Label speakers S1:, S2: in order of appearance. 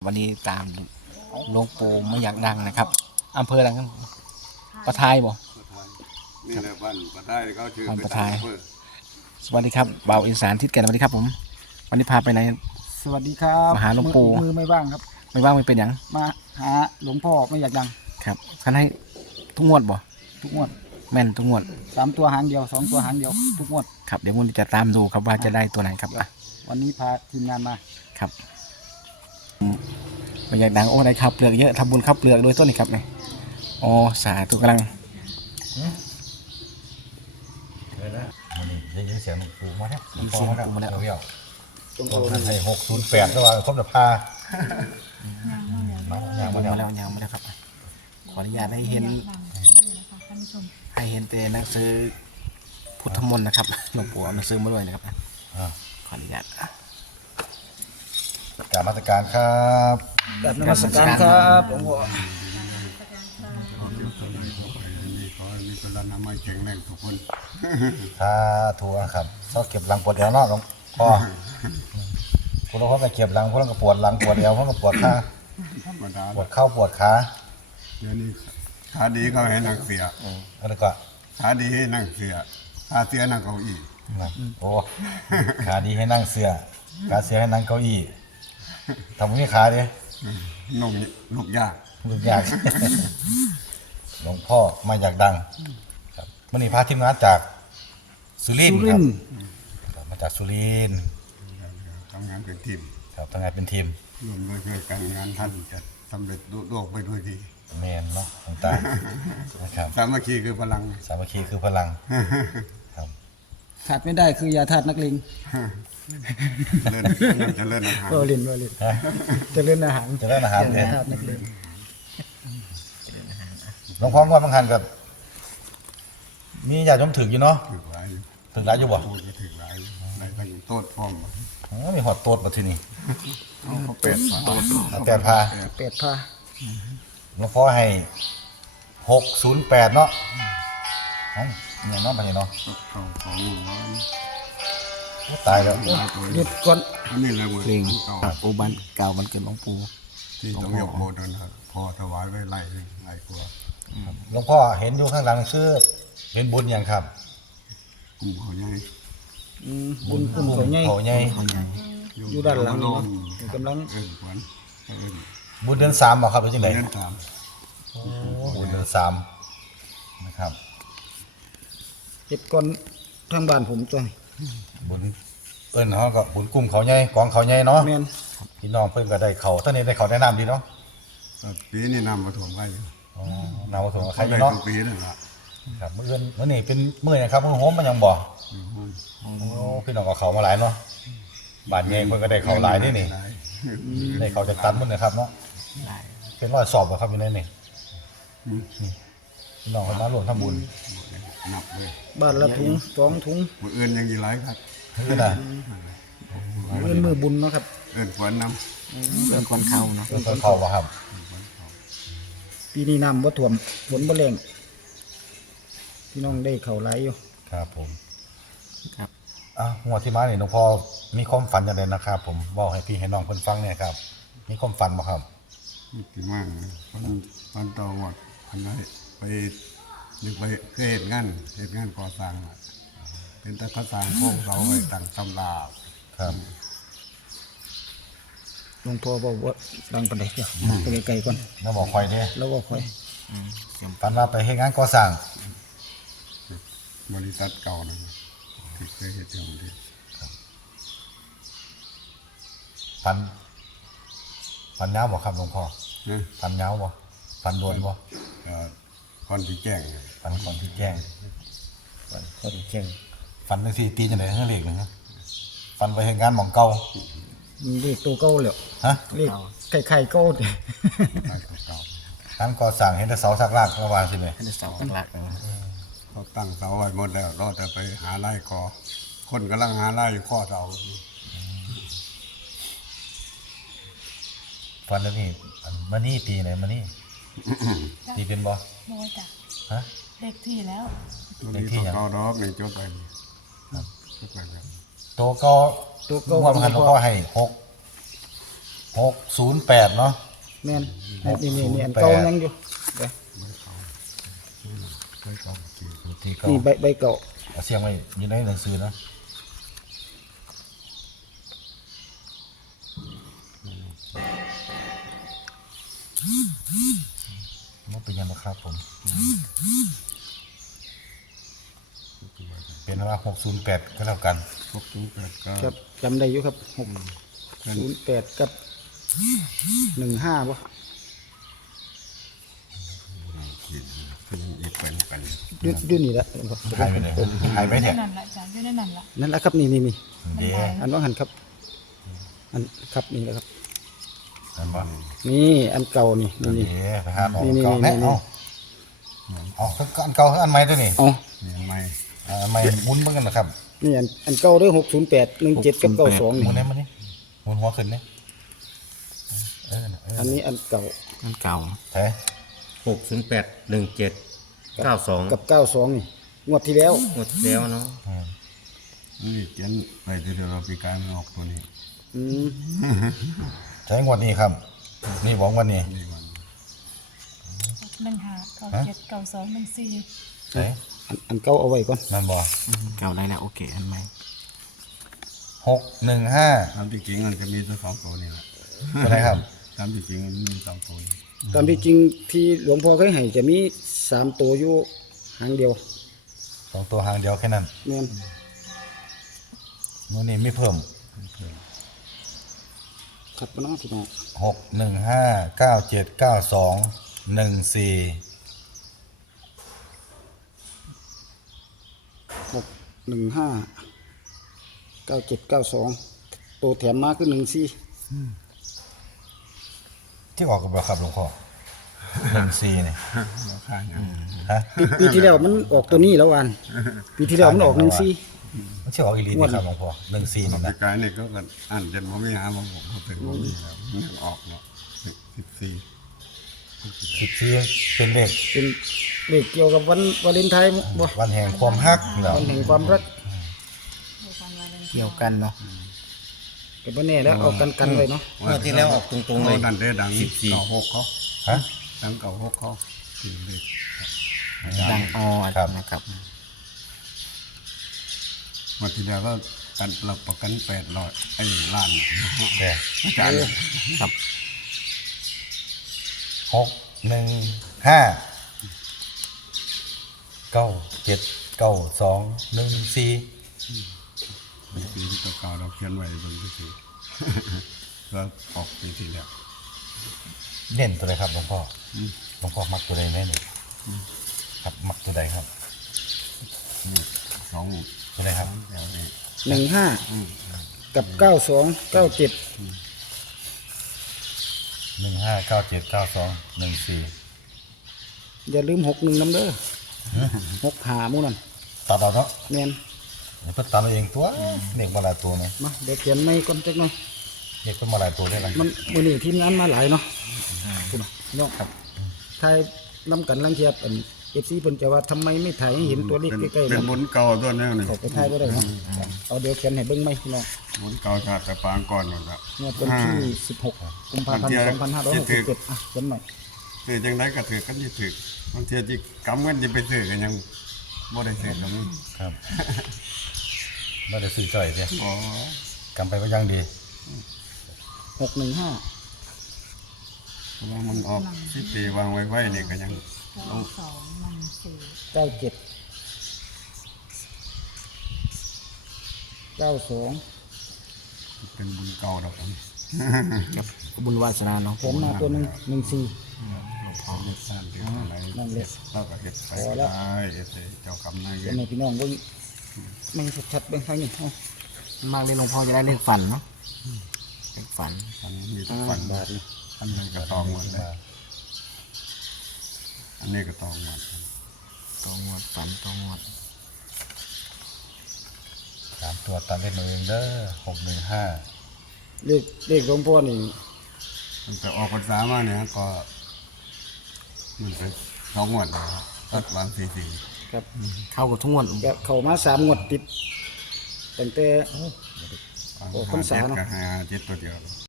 S1: วันนี้ตามหลวงปู่ไม่อยากดังนะครับอำเภออะไรครับประทายบ่
S2: นี่แหละบ้านประทายเขาชื่อ
S1: บ้านประทายสวัสดีครับบ่าวอีสานทิศแก่นสวัสดีครับผมวันนี้พาไปไหน
S3: สวัสดีครับ
S1: มาหาหลวงปู่
S3: มือไม่ว่างครับ
S1: ไม่ว่างไม่เป็นอย่าง
S3: มาหาหลวงพ่อไม่อยากดัง
S1: ครับท่านให้ทุกงวดบ่
S3: ทุกงวด
S1: แม่นทุกงวด
S3: 3 ตัวหางเดียว2 ตัวหางเดียวทุกงวด
S1: ครับเดี๋ยววันนี้จะตามดูครับว่าจะได้ตัวไหนครับ
S3: วันนี้พาทีมงานมา
S1: ครับไม่อยากดังโอ้ได้ข้าวเปลือกเยอะทำบุญข้าวเปลือกโดยต้นนี่ครับเนี่ยอ๋อสาธุกำลัง
S4: ได้ยินเสียงหลวงปู่มาแล้ว
S1: ยินเสียงหลวงปู่มาแล้ว
S4: เรียวตรงนั้นให้608แล้วว่าครบจะพา
S1: ย่างมาแล้วครับขออนุญาตให้เห็นแต่หนังสือพุทธมนต์นะครับหลวงปู่เอาหนังสือมาด้วยนะครับขออนุญาต
S4: กราบนมัสการครับ
S3: กราบนมัสการครับหลวงพ่อ
S2: ขอมีพลังนามัยแข็งแรงทุกคน
S4: สาธุครับชอบเก็บหลังปวดเอวเนาะหลวงพ่อคุณหลวงพ่อไปเก็บหลังพวกเราก็ปวดหลังปวดเอวพวกเราปวดขาปวดเข่าปวดขา
S2: เดี๋ยวนี้ขาดีเขาให้นั่งเสีย
S4: อะไรก็
S2: ขาดีให้นั่งเสียขาเสียนั่งเก้าอี้
S4: โอ้ขาดีให้นั่งเสือขาเสือให้นั่งเก้าอี้ทำนี่ขาดิ
S2: นกยาก
S4: ลูกยากหลวงพ่อมาอยากดังครับมื่อนี้พาทีมงานจากสุรินทร์ครับมาจากสุรินทร์
S2: ทำงานเป็นทีม
S4: ครับทำงานเป็นทีม
S2: รวมด้วยช่วยกันงานท่านจะสำเร็จโลกไปด้วยดี
S4: แมนเนาะต่างๆนะครับ
S2: สามัคคีคือพลัง
S4: สามัคคีคือพลังครับ
S3: ขาดไม่ได้คือยาธาตุนักเลง
S2: จะเล่นอาหาร
S3: จะเล่นอาหาร
S4: จะเล่นอาหาร
S3: ยาธาตุนักเลง
S4: หลวงพ่อว่าบางหันกับมีญาติโยมถึงอยู่เนาะถึงหลายอยู่บ่
S2: ถึงหลายในพายุโต้พร้อม
S4: มีหอดโต๊ดมาที่นี่
S2: เป็ด
S4: พาหลวงพ่อให้608เนาะเนี่ยเนาะมาเห็นเนาะตายแล้ว
S3: หยุดก่อน
S2: นี่เลย
S1: เพลงปูบันเก่ามันเกิดหลวงปู่
S2: ที่ต้องยกโบนันพอถวายไว้ไล่กลัว
S4: หลวงพ่อเห็นอยู่ข้างหลังคือเป็นบุญอย่างครับ
S2: กลุ่มเขาใหญ่
S3: บุญกลุ่มเขาใหญ่อยู่ด้านหลังนี่กำลัง
S4: บุญเดือน3เหรอครับหรือจังได๋บุญเดือน3นะครับ
S3: เฮ็ดก่อนทางบ้านผมจ้ะ
S4: บุญเอิ้นเฮาก็บุญกลุ่มเขาใหญ่กองเขาใหญ่เนาะ
S3: แม่น
S4: พี่น้องเพิ่นก็ได้เขาท่านนี้ได้เขาได้น้ำดีเนาะ
S2: ปีนี้น้ำมาท่วมไว้
S4: น้ำมาท่วมใครอยู่เนาะ
S2: ปีนั่นล่ะ
S4: ครับมื้อนี้เป็นมื้อหยังครับมื้อโฮมมันยังบ่พี่น้องก็เขามาหลายเนาะบ้านใหญ่เพิ่นก็ได้เขาหลายนี่ได้เขาจากตันหมดนะครับเนาะเป็นว่าสอบบ่ครับอยู่ในนี่พี่น้องเพิ่นมาร่วมทำบุญ
S2: นับเลย
S3: บ้านละถุง2 ถุง
S2: มื้ออื่นยังอีหลายครับ
S4: คือน่ะ
S3: มื้อบุญเนาะครับ
S2: ขวัญนำ
S1: ขวัญเข้าเนาะ
S4: ขวัญเข้าบ่ครับ
S3: ปีนี้น้ำบ่ท่วมฝนบ่แรงพี่น้องได้เข้าหลายอยู่
S4: ครับผมครับงวดที่มานี่หลวงพ่อมีความฝันจังได๋นะครับผมเว้าให้พี่ให้น้องเพิ่นฟังเนี่ยครับมีความฝันบ่ครับ
S2: ที่มากวันต่อวัดอันนั้นไปนึกไปเคยเหตุงานก่อสร้างเป็นตะเขาสร้างโค้งเสาไว้ตั้งตำรา
S4: ครับ
S3: หลวงพ่อบอกว่าดังปานใดจ้ะไปไกลๆก่อน
S4: แล้วบอกค่อยเด้
S3: แล้วบอกค่อย
S4: ฝันว่าไปเฮ็ดงานก่อสร้าง
S2: บริษัทเก่านะที่เคยเฮ็ดอย่างนี้
S4: ฝันยาวบ่ครับหลวงพ่อฝันยาวบ่ฝันโดนบ่
S2: คนที่แจ้ง
S4: ฝันคนที่แจ้ง
S3: คนที่แจ้ง
S4: ฝันจังซี่ตีจังได๋เลขนึงฮะฝันไปเฮ็ดงานหม่องเก่า
S3: เลขตัวเก่าแล้ว
S4: ฮะ
S3: เลขไข่เก่า
S4: ทางก่อสร้างเห็นแต่เสาสักลากก็ว่าสิแม่
S1: เห็นแต่เสาสักลาก
S2: เขาตั้งเสาไว้หมดแล้วรอแต่ไปหาไล่กอคนกำลังหาไล่อยู่ข้อเสา
S4: ฝันแล้วนี่มานี่ตีไหนมานี่ตีเป็นบ่
S5: โมจ้ะ
S4: ฮะ
S5: เด็กที่แล้ว
S2: เด็กที่เก่าดอกนี่จดไป
S4: โตก็ว่ามันเขาก็ให้ 608เนาะ
S3: แม่นนี่อัน
S4: 608
S3: เก่ายังอยู่เดี๋ยว
S2: เคยเก่ากี่
S4: ที่เก่า
S3: นี่ใบเก่า
S4: เอาเสียงไว้อยู่ในหนังสือเนาะมันเป็นยังไงครับผมเป็นว่า608ก็แล้วกัน
S2: 608ก็
S3: ครับจำได้อยู่ครับ608กับ15บ่
S2: คืออีกเป็นกัน
S3: อยู่นี่แหละ
S4: หายไปเลยหายไปเนี่ย
S5: นั่นแหละจ้ะอยู่ในนั่นแหละ
S3: นั่นแหละครับนี่
S4: เดี๋ยว
S3: อันว่าหันครับอันครับนี่แหละครับ
S4: อันว่า
S3: นี่อันเก่านี่
S4: เดี๋ยวไปหาหมอ
S3: นี่
S4: เก่าแน่
S3: นี่
S4: เอาอันเก่าอันใหม่ตัวนี้
S3: อ๋อ
S2: ยังไม่
S4: อันใหม่หมุนเหมือนกันนะครับ
S3: นี่อันเก่าเด้อ608 17กับ92
S4: ห
S3: นี่
S4: มุนได้มั้ยนี่หมุนหัวขึ้นเนี่ย
S3: อันนี้อันเก่า
S1: อันเก่า
S4: แท้
S6: 6081792
S3: กับ92นี่งวดที่แล้ว
S6: หมดแล้วเนาะ
S2: นี่เขียนไปที่เราปีการออกตัวนี้
S3: อืม
S4: ใช้งวดนี้ครับ นี่บอกวันนี้
S2: นี่วัน
S5: 15979214
S4: ใช่
S3: อันเก่าเอาไว้ก่อน
S4: นั่นบอก
S1: เก่าได้แล้วโอเคอันใหม่
S4: 615
S2: ตามที่จริงมันจะมีตัวสองตัวนี่แหละ
S4: ตัวไหนครับ
S2: ตามที่จริงมันมีสองตัวนี้
S3: ตามที่จริงที่หลวงพ่อเคยให้จะมี3ตัวอยู่หางเดียว
S4: สองตัวหางเดียวแค่นั้น
S3: แม่น
S4: นู่นนี่ไม่เพิ่ม
S3: ครับพี่น้องพี่น้อง
S4: 615979214
S3: 6159792ตัวแถมมาคือ14
S4: ที่ออกกับแบบครับหลวงพ่อ14นี่
S2: ราคาเนี่ย
S4: ฮะ
S3: ปีที่แล้วมันออกตัวนี้แล้ววันปีที่แล้วมันออก14
S4: มันชื่อออกอีลีนี่ครับหลวงพ่อ14นี่
S2: ปี
S4: นะ
S2: กายนี่ก็กันอ่านจนผมไม่หาบางผมเขาถึงผมมีแล้วมันออกเนาะ14
S4: 14เป็นเลข
S3: เป็นเลขเกี่ยวกับวันวาเลนไทน์บ่
S4: วันแห่งความฮักนี่แหละ
S3: วันแห่งความรัก
S1: เกี่ยวกันเนาะ
S3: ก็บ่แน่แล้วเอากันไว้เนาะ
S6: เมื่อที่แล้วออกตรงๆเลย
S2: นั่นได้ดังเก่าหกเขา
S4: ฮะ
S2: ดังเก่าหกเขาถึงเด็ก
S1: ดังออ
S4: ครับ
S1: นะครับ
S2: มาทีเดียวก็กันหลับประกัน800ไอ้ล้าน
S4: แต่
S2: อาจารย์
S1: ครับ
S4: 615979214
S2: ปีที่เก่าเราเขียนไว้บนที่ แล้วออกปีที่แล้ว
S4: เน้นตัวใดครับหลวงพ่อหลวงพ่อมักตัวใดแน่นี่ครับมักตัวใดครับ
S2: นี่สอง
S4: ตัวใดครับ
S2: แถวนี้
S3: 15กับ92 97
S4: 15979214
S3: อย่าลืม61นำเด้อ65หมู่นั่น
S4: ตัดเอาเนาะ
S3: แม่น
S4: เดี๋ยวเพิ่นตัดเอาเองตัวเด็กมาหลายตัวเนาะ
S3: มาเดี๋ยวเขียนใหม่ก่อนจักหน่อย
S4: เด็กเพิ่นมาหลายตัวได้ละ
S3: มันมื้อนี้ทีมงานมาหลายเนาะคุณพี่น้องครับถ่ายนำกันลังเทียบอัน FC เพิ่นจะว่าทำไมไม่ถ่ายให้เห็นตัวเลขใกล้ๆ
S2: เป็น
S3: เนาะ
S2: บนเก่าตัวนี้นี่
S3: เขาไปถ่ายบ่ได้เนาะเอาเดี๋ยวเขียนให้เบิ่งใหม่พี่น้อง
S2: บนเก่าชาติแต่ปางก่อนหมดละ
S3: งวดวันที่16กุมภาพันธ์2567อ่ะเขียนใหม่
S2: ถือจังไรก็ถือกันที่ถือบางทีที่กำเงินที่ไปถือกันยังบ่ได้ถือกันนี่
S4: ครับบ่ได้ซื้อจ่อยเด้
S2: อ๋อก
S4: ำไปว่ายังดี
S3: 615
S2: เพราะว่ามันออกที่ปีวางไว้นี่ก็ยังต้อง
S3: 97 92
S2: เป็นบุญเก่าดอกผม
S1: ครับบุญวาสนาเนาะ
S3: ผมมาตัวหนึง14
S2: เล็กสั้นเดียวอะไร
S3: นั่นแหละ
S2: เราก็เก็บไปได้เจ้ากรรมนายเว
S3: เขียน
S2: ร
S3: ให้พี่น้องเบิ่งมันชัดๆเบิ่งทางนี้เอา
S1: มากเลยหลวงพ่อจะได้เลขฝันเนาะเลขฝัน
S2: อันนี้มีทุกฟัน
S3: บาทนี่
S2: อันนี้ก็ตองหมดเลยอันนี้ก็ตองหมด
S1: ตัวงวดฝันตัวงวด
S4: 3ตัวตัดเล่นเอาเองเด้อ615
S3: เลขหลวงพ่อนี่
S2: ตั้งแต่ออกพรรษามาเนี่ยก็มันเป็น2 งวดแล้วตัดวัน44
S3: ครับ
S1: เข้ากับทุกงวด
S3: ก็เข้ามา3งวดติดตั้งแต่ ออกพรรษาเนาะ
S2: ก็หาเจ็ดตัวเดียว